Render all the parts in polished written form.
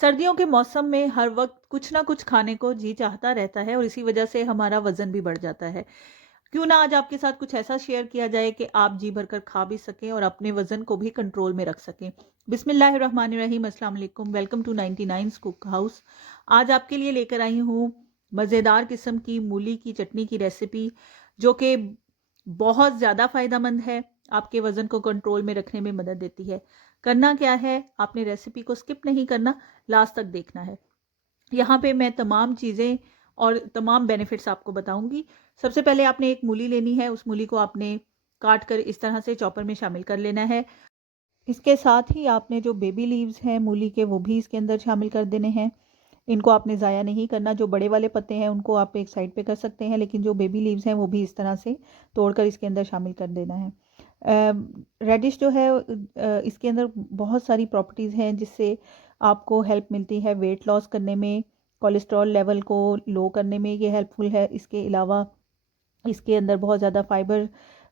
सर्दियों के मौसम में हर वक्त कुछ ना कुछ खाने को जी चाहता रहता है और इसी वजह से हमारा वज़न भी बढ़ जाता है। क्यों ना आज आपके साथ कुछ ऐसा शेयर किया जाए कि आप जी भरकर खा भी सकें और अपने वज़न को भी कंट्रोल में रख सकें। बिस्मिल्लाहिर्रहमानिर्रहीम, अस्सलाम वालेकुम, welcome to 99's cook house. आज आपके लिए लेकर आई हूँ मज़ेदार किस्म की मूली की चटनी की रेसिपी, जो कि बहुत ज़्यादा फ़ायदेमंद है, आपके वज़न को कंट्रोल में रखने में मदद देती है। करना क्या है, आपने रेसिपी को स्किप नहीं करना, लास्ट तक देखना है। यहाँ पे मैं तमाम चीज़ें और तमाम बेनिफिट्स आपको बताऊँगी। सबसे पहले आपने एक मूली लेनी है, उस मूली को आपने काट कर इस तरह से चॉपर में शामिल कर लेना है। इसके साथ ही आपने जो बेबी लीव्स हैं मूली के, वो भी इसके अंदर शामिल कर देने हैं। इनको आपने ज़ाया नहीं करना। जो बड़े वाले पत्ते हैं उनको आप एक साइड पे कर सकते हैं, लेकिन जो बेबी लीव्स हैं वो भी इस तरह से तोड़कर इसके अंदर शामिल कर देना है। रेडिश जो है इसके अंदर बहुत सारी प्रॉपर्टीज़ हैं जिससे आपको हेल्प मिलती है वेट लॉस करने में, कोलेस्ट्रॉल लेवल को लो करने में ये हेल्पफुल है। इसके अलावा इसके अंदर बहुत ज़्यादा फाइबर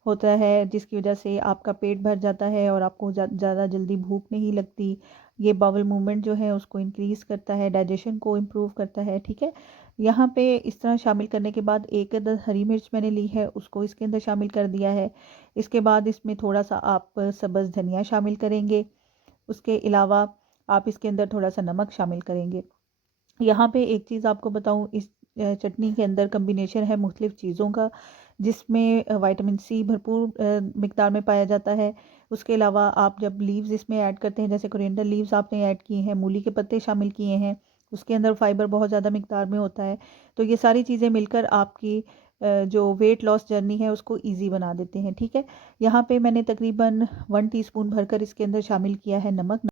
होता है जिसकी वजह से आपका पेट भर जाता है और आपको ज़्यादा जल्दी भूख नहीं लगती। ये बाउल मूवमेंट जो है उसको इंक्रीज़ करता है, डाइजेशन को इम्प्रूव करता है, ठीक है। यहाँ पे इस तरह शामिल करने के बाद एक अदद हरी मिर्च मैंने ली है, उसको इसके अंदर शामिल कर दिया है। इसके बाद इसमें थोड़ा सा आप सब्ज़ धनिया शामिल करेंगे। उसके अलावा आप इसके अंदर थोड़ा सा नमक शामिल करेंगे। यहाँ पे एक चीज़ आपको बताऊँ, इस चटनी के अंदर कम्बिनेशन है मुख्तलिफ़ चीज़ों का, जिसमें विटामिन सी भरपूर मिक़दार में पाया जाता है। उसके अलावा आप जब लीव्स इसमें ऐड करते हैं, जैसे कोरिएंडर लीव्स आपने ऐड किए हैं, मूली के पत्ते शामिल किए हैं, उसके अंदर फ़ाइबर बहुत ज़्यादा मिक़दार में होता है। तो ये सारी चीज़ें मिलकर आपकी जो वेट लॉस जर्नी है उसको ईज़ी बना देते हैं, ठीक है। यहाँ पे मैंने तकरीबन 1 टीस्पून भरकर इसके अंदर शामिल किया है नमक।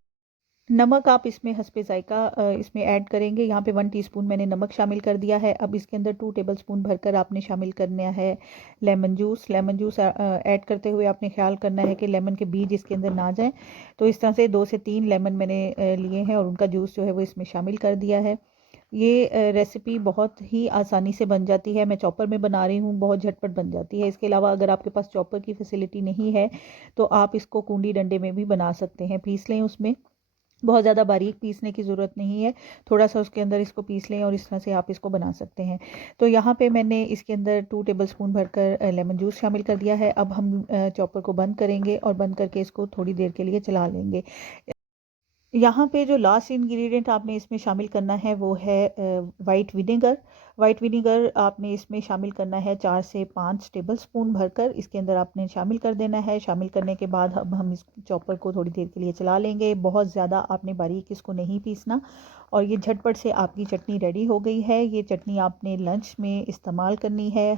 नमक आप इसमें हस्बे ज़ायक़ा इसमें ऐड करेंगे। यहाँ पे 1 टीस्पून मैंने नमक शामिल कर दिया है। अब इसके अंदर 2 टेबलस्पून भरकर आपने शामिल करना है lemon juice. Lemon juice add करते हुए आपने ख्याल करना है कि लेमन के बीज इसके अंदर ना जाएँ। तो इस तरह से 2 से 3 लेमन मैंने लिए हैं और उनका जूस जो है वो इसमें शामिल कर दिया है। ये रेसिपी बहुत ही आसानी से बन जाती है। मैं चॉपर में बना रही हूँ, बहुत झटपट बन जाती है। इसके अलावा अगर आपके पास चॉपर की फैसिलिटी नहीं है तो आप इसको कूंडी डंडे में भी बना सकते हैं। पीस लें, उसमें बहुत ज़्यादा बारीक पीसने की ज़रूरत नहीं है, थोड़ा-सा उसके अंदर इसको पीस लें और इस तरह से आप इसको बना सकते हैं। तो यहाँ पे मैंने इसके अंदर 2 टेबलस्पून भरकर लेमन जूस शामिल कर दिया है। अब हम चॉपर को बंद करेंगे और बंद करके इसको थोड़ी देर के लिए चला लेंगे। यहाँ पे जो लास्ट इंग्रेडिएंट आपने इसमें शामिल करना है वो है वाइट विनेगर। वाइट विनेगर आपने इसमें शामिल करना है 4 से 5 टेबलस्पून भरकर इसके अंदर आपने शामिल कर देना है। शामिल करने के बाद अब हम इस चॉपर को थोड़ी देर के लिए चला लेंगे। बहुत ज़्यादा आपने बारीक इसको नहीं पीसना और ये झटपट से आपकी चटनी रेडी हो गई है। ये चटनी आपने लंच में इस्तेमाल करनी है।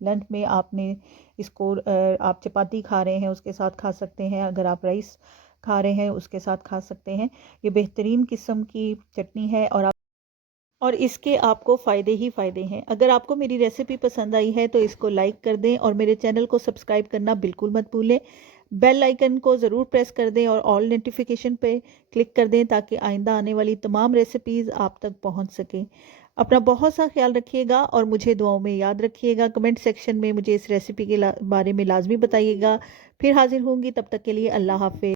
लंच में आपने इसको आप चपाती खा रहे हैं उसके साथ खा सकते हैं, अगर आप राइस खा रहे हैं उसके साथ खा सकते हैं। ये बेहतरीन किस्म की चटनी है और इसके आपको फ़ायदे ही फ़ायदे हैं। अगर आपको मेरी रेसिपी पसंद आई है तो इसको लाइक कर दें और मेरे चैनल को सब्सक्राइब करना बिल्कुल मत भूलें। बेल आइकन को ज़रूर प्रेस कर दें और ऑल नोटिफिकेशन पे क्लिक कर दें ताकि आइंदा आने वाली तमाम रेसिपीज़ आप तक पहुंच सकें। अपना बहुत सा ख्याल रखिएगा और मुझे दुआओं में याद रखिएगा। कमेंट सेक्शन में मुझे इस रेसिपी के बारे में लाजमी बताइएगा। फिर हाजिर होंगी, तब तक के लिए अल्लाह हाफ़िज़।